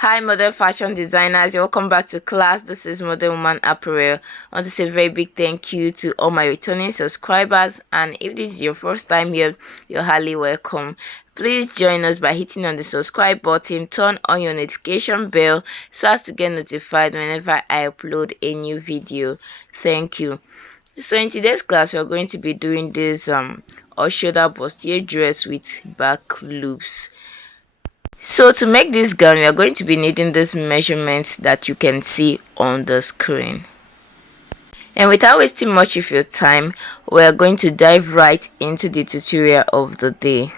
Hi modern fashion designers, welcome back to class. This is Modern Woman Apparel. I want to say a very big thank you to all my returning subscribers, and if this is your first time here, you're highly welcome. Please join us by hitting on the subscribe button, turn on your notification bell so as to get notified whenever I upload a new video. Thank you. So in today's class, we're going to be doing this off-shoulder bustier dress with back loops. So to make this gown, we are going to be needing this measurements that you can see on the screen. And without wasting much of your time, we are going to dive right into the tutorial of the day.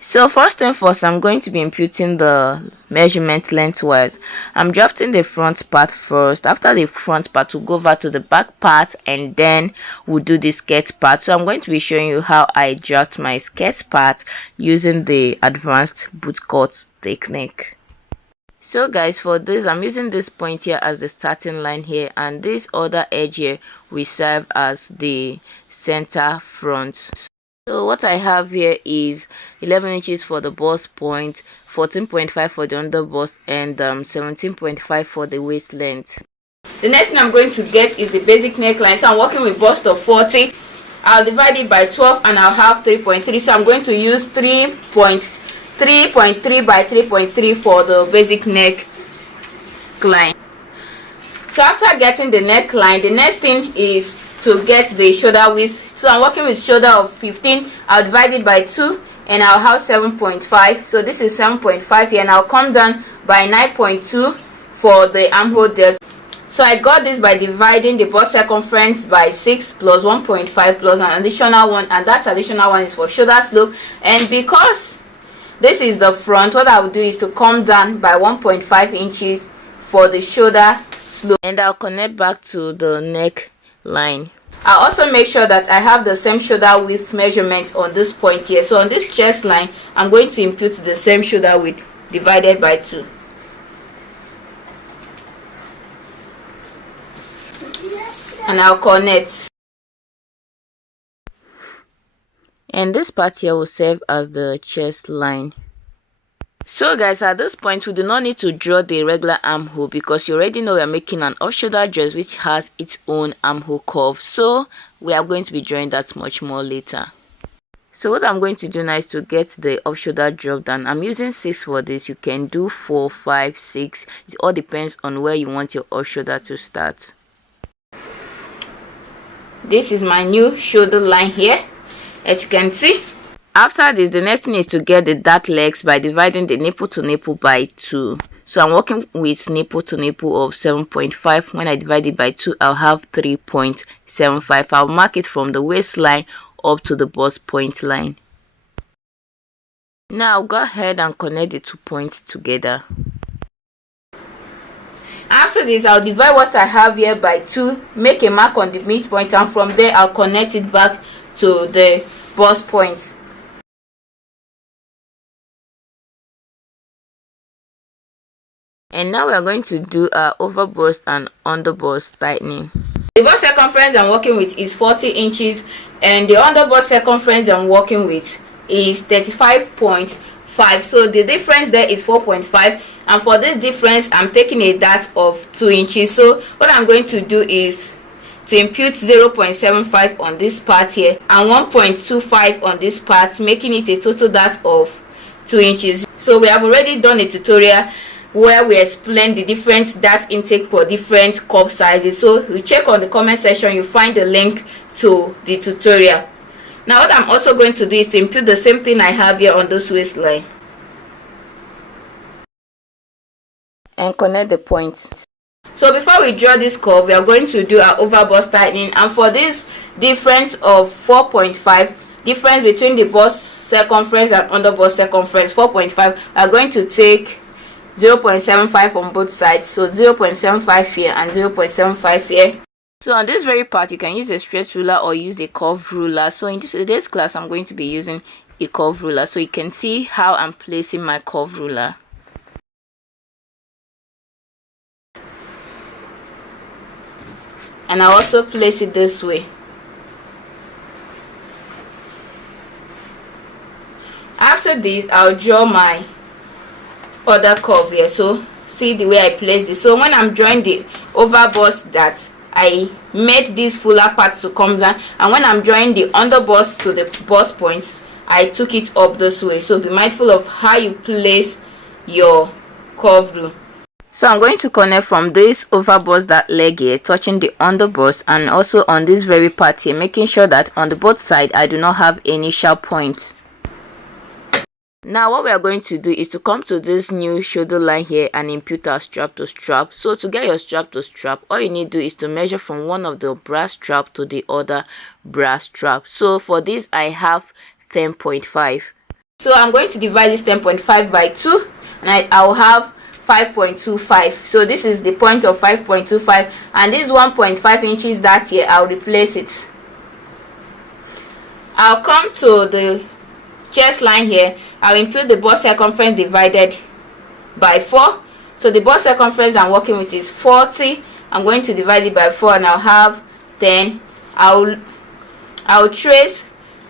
So first and first, I'm going to be imputing the measurement lengthwise. I'm drafting the front part first. After the front part, we'll go over to the back part and then we'll do the skirt part. So I'm going to be showing you how I draft my skirt part using the advanced boot cut technique. So guys, for this I'm using this point here as the starting line here, and this other edge here will serve as the center front. So what I have here is 11 inches for the bust point, 14.5 for the under bust, and 17.5 for the waist length. The next thing I'm going to get is the basic neckline. So I'm working with bust of 40. I'll divide it by 12 and I'll have 3.3. So I'm going to use 3.3 by 3.3 for the basic neckline. So after getting the neckline, the next thing is to get the shoulder width. So I'm working with shoulder of 15. I'll divide it by 2 and I'll have 7.5. So this is 7.5 here, and I'll come down by 9.2 for the armhole depth. So I got this by dividing the bust circumference by 6 plus 1.5 plus an additional one, and that additional one is for shoulder slope. And because this is the front, what I will do is to come down by 1.5 inches for the shoulder slope, and I'll connect back to the neck line. I'll also make sure that I have the same shoulder width measurement on this point here. So on this chest line, I'm going to impute the same shoulder width divided by 2. And I'll connect. And this part here will serve as the chest line. So guys, at this point we do not need to draw the regular armhole because you already know we are making an off-shoulder dress which has its own armhole curve. So we are going to be drawing that much more later. So what I'm going to do now is to get the off-shoulder drop down. I'm using 6 for this. You can do 4, 5, 6. It all depends on where you want your off-shoulder to start. This is my new shoulder line here, as you can see. After this, the next thing is to get the dart legs by dividing the nipple to nipple by 2. So I'm working with nipple to nipple of 7.5. When I divide it by 2, I'll have 3.75. I'll mark it from the waistline up to the bust point line. Now I'll go ahead and connect the 2 points together. After this, I'll divide what I have here by 2, make a mark on the midpoint, and from there I'll connect it back to the bust point. And now we are going to do our over bust and under bust tightening. The bust circumference I'm working with is 40 inches and the under bust circumference I'm working with is 35.5. So the difference there is 4.5, and for this difference I'm taking a dart of 2 inches. So what I'm going to do is to impute 0.75 on this part here and 1.25 on this part, making it a total dart of 2 inches. So we have already done a tutorial where we explain the different dart intake for different cup sizes. So you check on the comment section, you find the link to the tutorial. Now what I'm also going to do is to impute the same thing I have here on this waistline and connect the points. So before we draw this curve, we are going to do our over bust tightening, and for this difference of 4.5, difference between the bust circumference and under bust circumference 4.5, we are going to take 0.75 on both sides. So 0.75 here and 0.75 here. So on this very part, you can use a straight ruler or use a curve ruler. So in today's class, I'm going to be using a curve ruler, so you can see how I'm placing my curve ruler. And I also place it this way. After this, I'll draw my other curve here. So see the way I placed it. So when I'm drawing the over bust that, I made this fuller part to come down, and when I'm drawing the under bust to the bust point, I took it up this way. So be mindful of how you place your curve rule. So I'm going to connect from this over bust, that leg here, touching the under bust, and also on this very part here, making sure that on the both side I do not have any sharp points. Now what we are going to do is to come to this new shoulder line here and impute our strap to strap. So to get your strap to strap, all you need to do is to measure from one of the brass strap to the other brass strap. So for this I have 10.5. So I'm going to divide this 10.5 by 2, and I'll have 5.25. So this is the point of 5.25, and this 1.5 inches that here, I'll replace it. I'll come to the chest line here. I'll impute the bust circumference divided by 4. So the bust circumference I'm working with is 40. I'm going to divide it by 4, and I'll have 10. I'll trace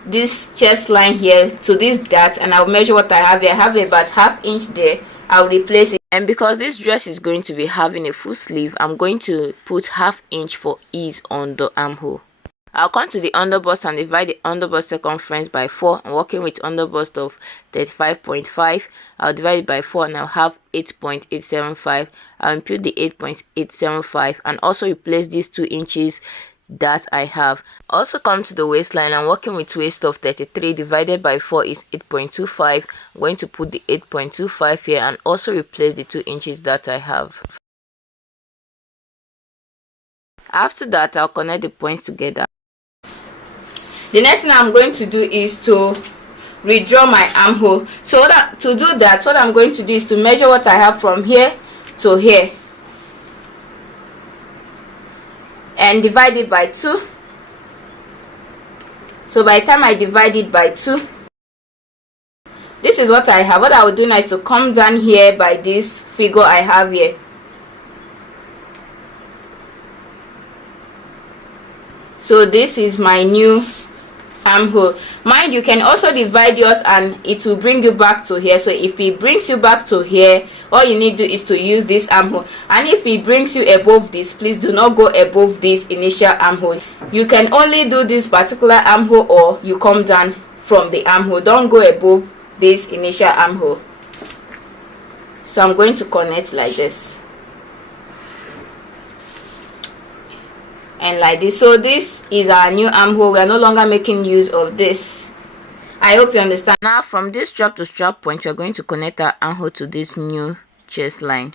this chest line here to this dart, and I'll measure what I have here. I have about ½ inch there. I'll replace it, and because this dress is going to be having a full sleeve, I'm going to put ½ inch for ease on the armhole. I'll come to the underbust and divide the underbust circumference by 4. I'm working with underbust of 35.5. I'll divide it by 4, and I'll have 8.875. I'll impute the 8.875 and also replace these 2 inches that I have. Also come to the waistline. I'm working with waist of 33 divided by 4 is 8.25. I'm going to put the 8.25 here and also replace the 2 inches that I have. After that, I'll connect the points together. The next thing I'm going to do is to redraw my armhole. So to do that, what I'm going to do is to measure what I have from here to here and divide it by 2. So by the time I divide it by 2, this is what I have. What I will do now is to come down here by this figure I have here. So this is my new armhole. Mind you can also divide yours and it will bring you back to here. So if it brings you back to here, all you need to do is to use this armhole, and if it brings you above this, please do not go above this initial armhole. You can only do this particular armhole, or you come down from the armhole. Don't go above this initial armhole. So I'm going to connect like this and like this. So this is our new armhole. We are no longer making use of this. I hope you understand. Now from this strap to strap point, we are going to connect our armhole to this new chest line.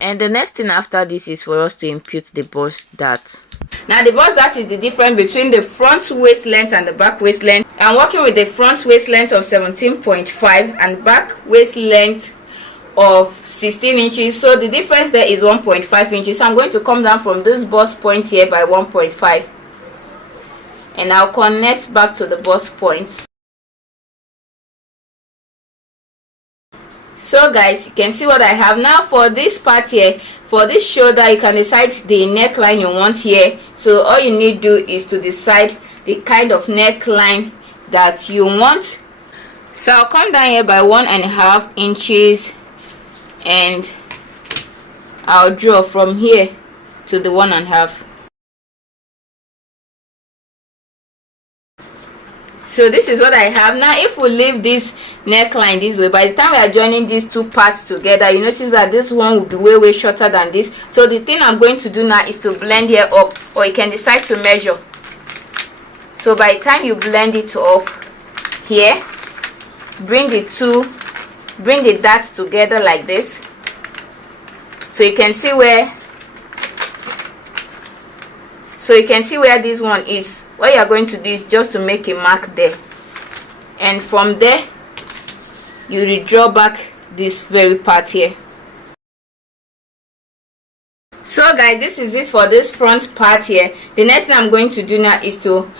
And the next thing after this is for us to impute the bust dart. Now the bust dart is the difference between the front waist length and the back waist length. I'm working with the front waist length of 17.5 and back waist length of 16 inches. So the difference there is 1.5 inches. So I'm going to come down from this bust point here by 1.5, and I'll connect back to the bust point. So guys, you can see what I have now. For this part here, for this shoulder, you can decide the neckline you want here. So all you need to do is to decide the kind of neckline that you want. So I'll come down here by 1.5 inches and I'll draw from here to the 1.5. So this is what I have now. If we leave this neckline this way, by the time we are joining these two parts together, you notice that this one will be way shorter than this. So the thing I'm going to do now is to blend here up, or you can decide to measure. So by the time you blend it up here, bring the darts together like this, so you can see where this one is. What you are going to do is just to make a mark there, and from there you redraw back this very part here. So guys, this is it for this front part here. The next thing I'm going to do now is to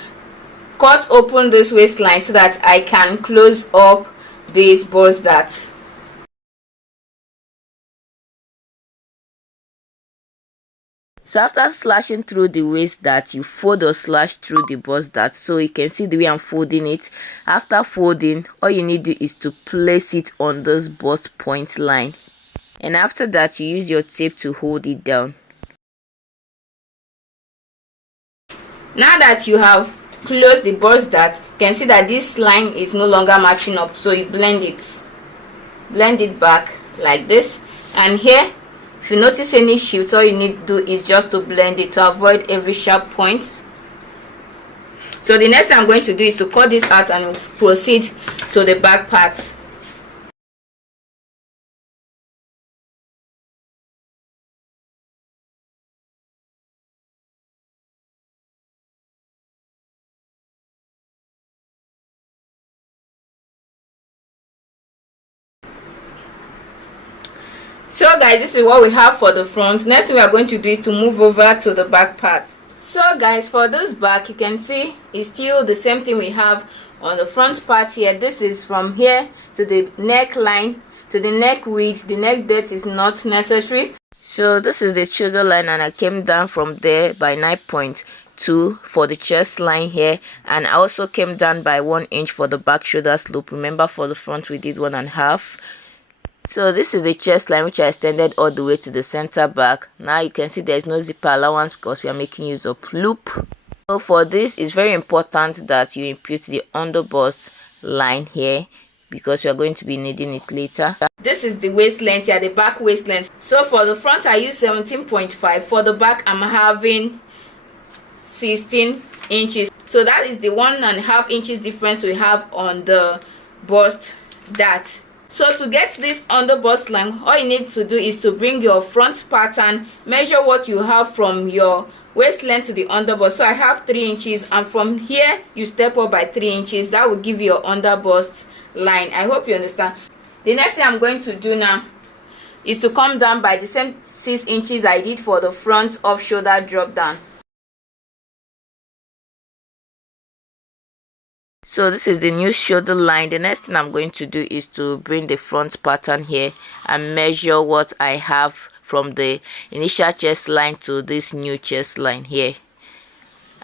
cut open this waistline so that I can close up these bust darts. So after slashing through the waist dart, you fold or slash through the bust dart. So you can see the way I'm folding it. After folding, all you need to do is to place it on this bust point line. And after that, you use your tape to hold it down. Now that you have closed the bust dart, you can see that this line is no longer matching up. So you blend it back like this. And here, if you notice any shifts, all you need to do is just to blend it to avoid every sharp point. So the next thing I'm going to do is to cut this out and proceed to the back part. So guys, this is what we have for the front. Next thing we are going to do is to move over to the back part. So guys, for this back, you can see it's still the same thing we have on the front part here. This is from here to the neckline to the neck width. The neck depth is not necessary. So this is the shoulder line, and I came down from there by 9.2 for the chest line here, and I also came down by 1 inch for the back shoulder slope. Remember, for the front we did 1.5. So this is the chest line which I extended all the way to the center back. Now you can see there is no zipper allowance because we are making use of loop. So for this, it's very important that you impute the under bust line here because we are going to be needing it later. This is the waist length here, the back waist length. So for the front I use 17.5. For the back I'm having 16 inches. So that is the 1.5 inches difference we have on the bust dart. So to get this under bust line, all you need to do is to bring your front pattern, measure what you have from your waist length to the under bust. So I have 3 inches, and from here you step up by 3 inches. That will give you your under bust line. I hope you understand. The next thing I'm going to do now is to come down by the same 6 inches I did for the front off shoulder drop down. So this is the new shoulder line. The next thing I'm going to do is to bring the front pattern here and measure what I have from the initial chest line to this new chest line here,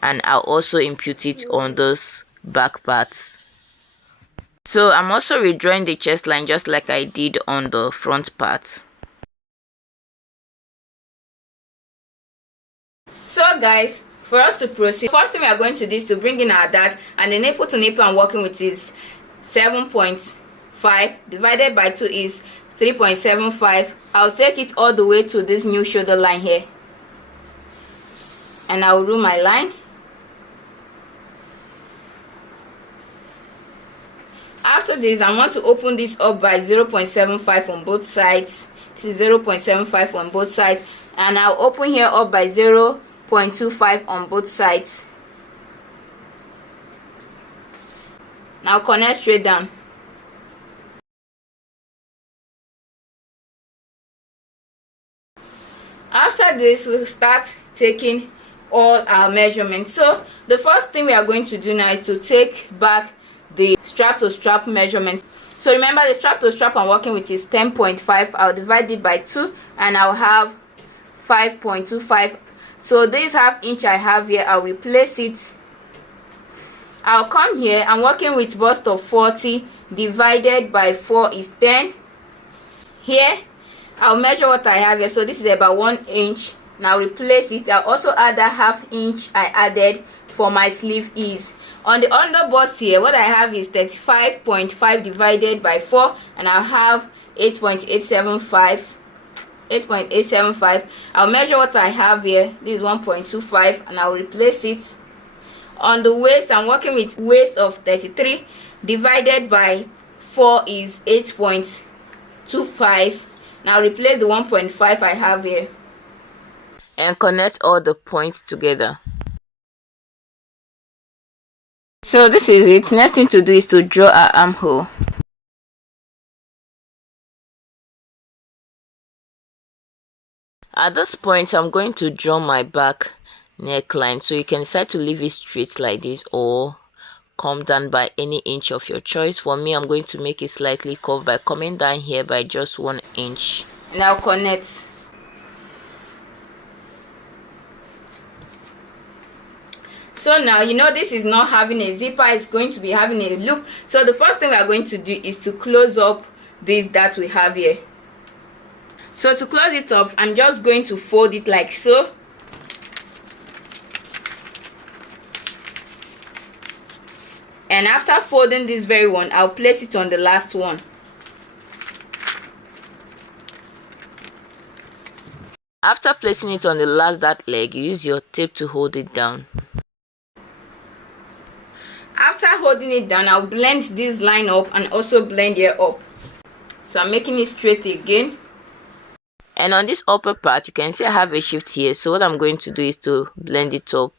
and I'll also impute it on those back parts. So I'm also redrawing the chest line just like I did on the front part. So guys, for us to proceed, first thing we are going to do is to bring in our dart, and the nipple to nipple I'm working with is 7.5 divided by 2 is 3.75. I'll take it all the way to this new shoulder line here, and I'll rule my line. After this, I want to open this up by 0.75 on both sides. This is 0.75 on both sides, and I'll open here up by 0.25 on both sides. Now connect straight down. After this, we'll start taking all our measurements. So the first thing we are going to do now is to take back the strap to strap measurement. So remember, the strap to strap I'm working with is 10.5. I'll divide it by 2 and I'll have 5.25. So this ½ inch I have here, I'll replace it. I'll come here, I'm working with bust of 40 divided by 4 is 10. Here I'll measure what I have here, so this is about 1 inch. Now replace it. I'll also add that ½ inch I added for my sleeve ease. On the under bust here, what I have is 35.5 divided by 4, and I'll have 8.875. I'll measure what I have here. This is 1.25, and I'll replace it. On the waist, I'm working with waist of 33 divided by 4 is 8.25. Now replace the 1.5 I have here and connect all the points together. So this is it. Next thing to do is to draw our armhole. At this point, I'm going to draw my back neckline, so you can decide to leave it straight like this or come down by any inch of your choice. For me, I'm going to make it slightly curved by coming down here by just 1 inch. Now connect. So now you know this is not having a zipper, it's going to be having a loop. So the first thing we are going to do is to close up this that we have here. So to close it up, I'm just going to fold it like so. And after folding this very one, I'll place it on the last one. After placing it on the last that leg, you use your tape to hold it down. After holding it down, I'll blend this line up and also blend here up. So I'm making it straight again. And on this upper part, you can see I have a shift here. So what I'm going to do is to blend it up.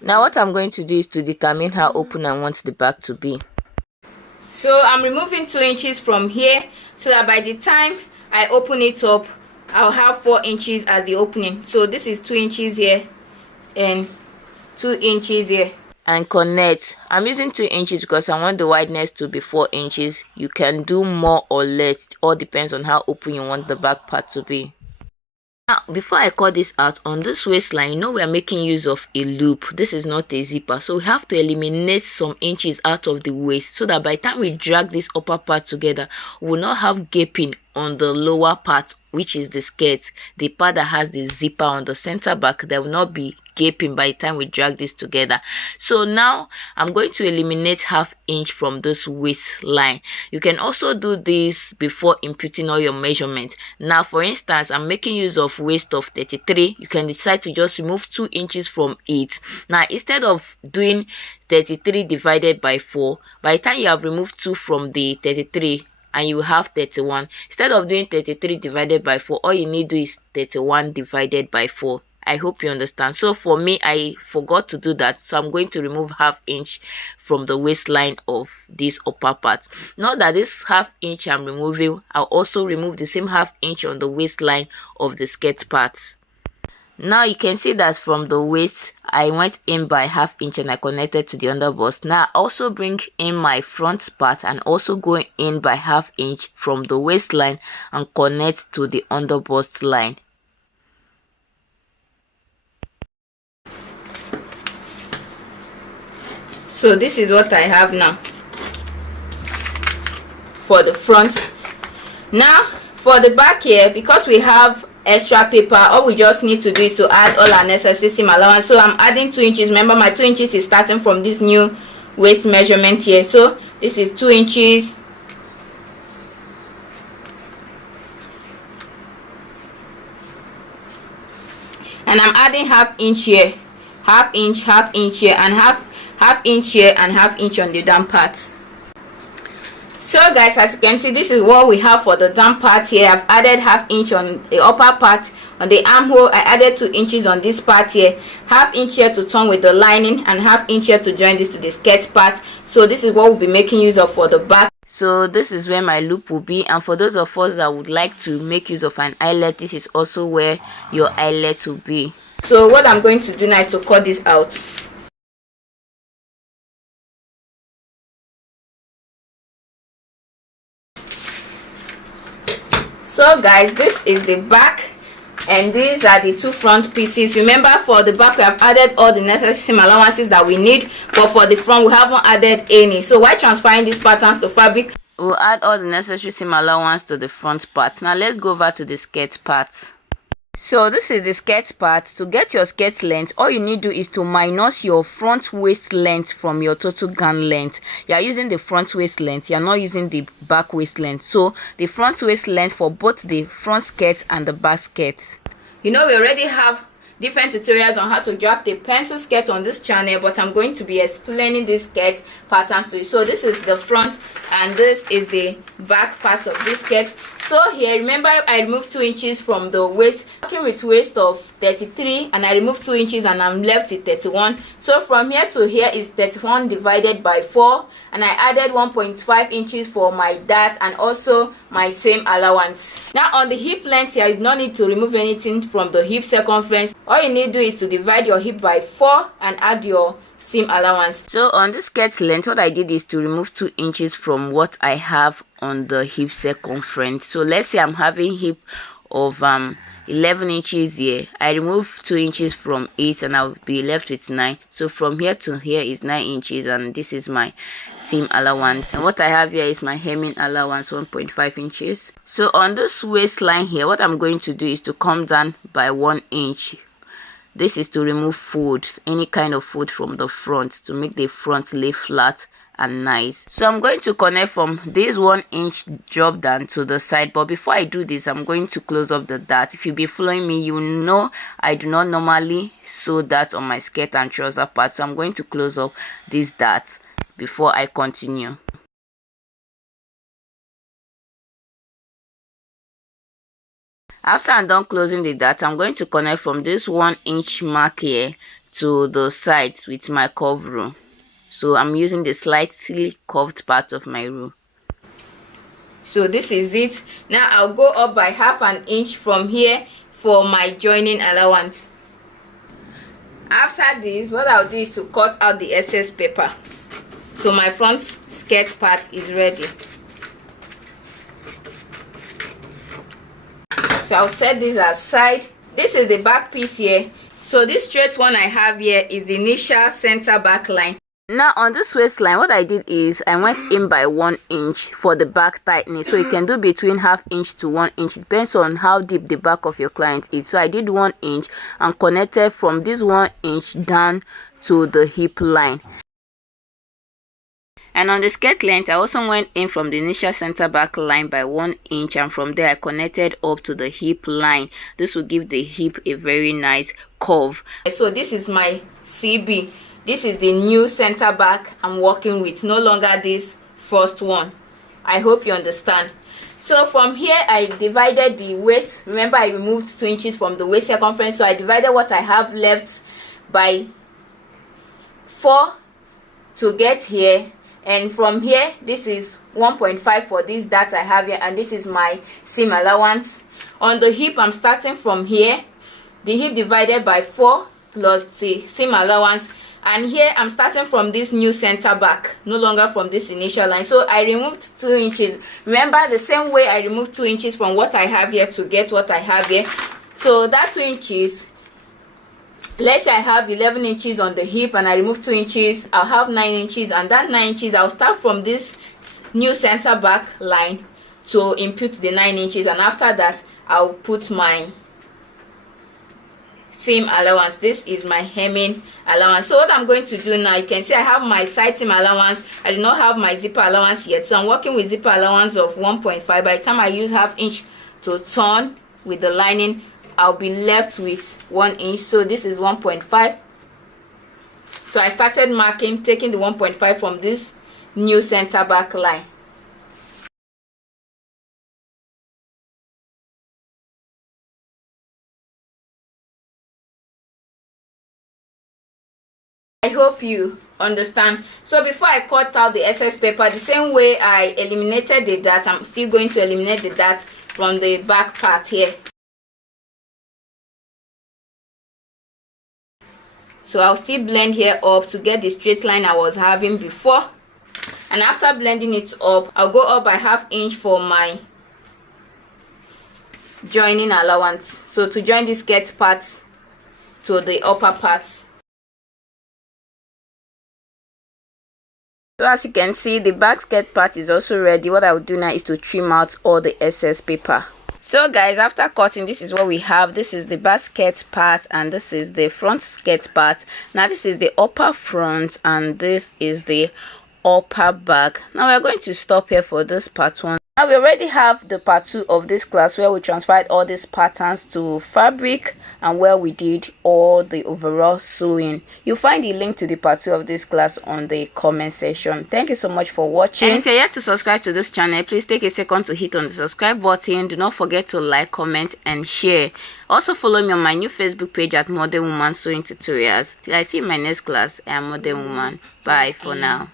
Now what I'm going to do is to determine how open I want the back to be. So I'm removing 2 inches from here so that by the time I open it up, I'll have 4 inches as the opening. So this is 2 inches here and 2 inches here. And connect. I'm using 2 inches because I want the wideness to be 4 inches. You can do more or less. It all depends on how open you want the back part to be. Now, before I cut this out, on this waistline, you know we are making use of a loop. This is not a zipper, so we have to eliminate some inches out of the waist so that by the time we drag this upper part together, we will not have gaping on the lower part, which is the skirt. The part that has the zipper on the center back, there will not be gaping by the time we drag this together. So now I'm going to eliminate ½ inch from this waistline. You can also do this before inputting all your measurements. Now for instance, I'm making use of waist of 33. You can decide to just remove 2 inches from it. Now instead of doing 33 divided by 4, by the time you have removed 2 from the 33 and you have 31, instead of doing 33 divided by 4, all you need to do is 31 divided by 4. I hope you understand. So for me, I forgot to do that, so I'm going to remove ½ inch from the waistline of this upper part. Now that this ½ inch I'm removing, I'll also remove the same ½ inch on the waistline of the skirt part. Now you can see that from the waist I went in by ½ inch and I connected to the underbust. Now I also bring in my front part and also go in by ½ inch from the waistline and connect to the underbust line. So this is what I have now for the front. Now for the back here, because we have extra paper, all we just need to do is to add all our necessary seam allowance. So I'm adding 2 inches. Remember, my 2 inches is starting from this new waist measurement here. So this is 2 inches. And I'm adding ½ inch here, ½ inch, ½ inch here, and ½ inch here, and ½ inch on the down part. So guys, as you can see, this is what we have for the down part here. I've added ½ inch on the upper part. On the armhole, I added 2 inches on this part here, ½ inch here to turn with the lining, and ½ inch here to join this to the skirt part. So this is what we'll be making use of for the back. So this is where my loop will be, and for those of us that would like to make use of an eyelet, this is also where your eyelet will be. So what I'm going to do now is to cut this out. So guys, this is the back and these are the 2 front pieces. Remember, for the back we have added all the necessary seam allowances that we need, but for the front we haven't added any. So while transferring these patterns to fabric, we'll add all the necessary seam allowance to the front part. Now let's go over to the skirt part. So this is the skirt part. To get your skirt length, all you need to do is to minus your front waist length from your total gown length. You are using the front waist length, you are not using the back waist length. So the front waist length for both the front skirt and the back skirt. You know, we already have different tutorials on how to draft a pencil skirt on this channel, but I'm going to be explaining these skirt patterns to you. So this is the front and this is the back part of this skirt. So here, remember, I removed 2 inches from the waist, working with waist of 33, and I removed 2 inches and I'm left with 31. So from here to here is 31 divided by 4, and I added 1.5 inches for my dart and also my seam allowance. Now on the hip length here, you don't need to remove anything from the hip circumference. All you need to do is to divide your hip by 4 and add your seam allowance. So on this skirt length, what I did is to remove 2 inches from what I have on the hip circumference. So let's say I'm having hip of 11 inches here. I remove 2 inches from it and I'll be left with 9. So from here to here is 9 inches, and this is my seam allowance. And what I have here is my hemming allowance, 1.5 inches. So on this waistline here, what I'm going to do is to come down by 1 inch. This is to remove folds, any kind of fold from the front, to make the front lay flat and nice. So I'm going to connect from this 1 inch drop down to the side, but before I do this, I'm going to close up the dart. If you be following me, you know I do not normally sew that on my skirt and trouser part, so I'm going to close up this dart before I continue. After I'm done closing the dart, I'm going to connect from this 1 inch mark here to the side with my curve rule. So I'm using the slightly curved part of my rule. So this is it. Now I'll go up by half an inch from here for my joining allowance. After this, what I'll do is to cut out the excess paper. So my front skirt part is ready. So I'll set this aside. This is the back piece here. So this straight one I have here is the initial center back line. Now on this waistline, what I did is I went in by 1 inch for the back tightening. So you can do between ½ inch to 1 inch. It depends on how deep the back of your client is. So I did 1 inch and connected from this 1 inch down to the hip line. And on the skirt length, I also went in from the initial center back line by 1 inch, and from there I connected up to the hip line. This will give the hip a very nice curve. So this is my CB. This is the new center back I'm working with, no longer this first one. I hope you understand. So from here I divided the waist. Remember, I removed 2 inches from the waist circumference, so I divided what I have left by 4 to get here. And from here, this is 1.5 for this dart I have here, and this is my seam allowance. On the hip, I'm starting from here, the hip divided by 4 plus the seam allowance. And here I'm starting from this new center back, no longer from this initial line. So I removed 2 inches. Remember, the same way I removed 2 inches from what I have here to get what I have here. So that 2 inches, let's say I have 11 inches on the hip and I remove 2 inches, I'll have 9 inches, and that 9 inches I'll start from this new center back line to impute the 9 inches, and after that I'll put my seam allowance. This is my hemming allowance. So what I'm going to do now, you can see I have my side seam allowance. I do not have my zipper allowance yet, so I'm working with zipper allowance of 1.5. By the time I use ½ inch to turn with the lining, I'll be left with 1 inch. So this is 1.5. So I started marking, taking the 1.5 from this new center back line. I hope you understand. So before I cut out the excess paper, the same way I eliminated the dart, I'm still going to eliminate the dart from the back part here. So I'll still blend here up to get the straight line I was having before. And after blending it up, I'll go up by ½ inch for my joining allowance. So to join the skirt part to the upper parts. So as you can see, the back skirt part is also ready. What I will do now is to trim out all the excess paper. So guys, after cutting, this is what we have. This is the back skirt part and this is the front skirt part. Now this is the upper front and this is the upper back. Now we're going to stop here for this part 1. Now we already have the part 2 of this class where we transferred all these patterns to fabric and where we did all the overall sewing. You'll find the link to the part 2 of this class on the comment section. Thank you so much for watching. And if you're yet to subscribe to this channel, please take a second to hit on the subscribe button. Do not forget to like, comment and share. Also follow me on my new Facebook page at Modern Woman Sewing Tutorials. Till I see you in my next class, I am Modern Woman. Bye for now.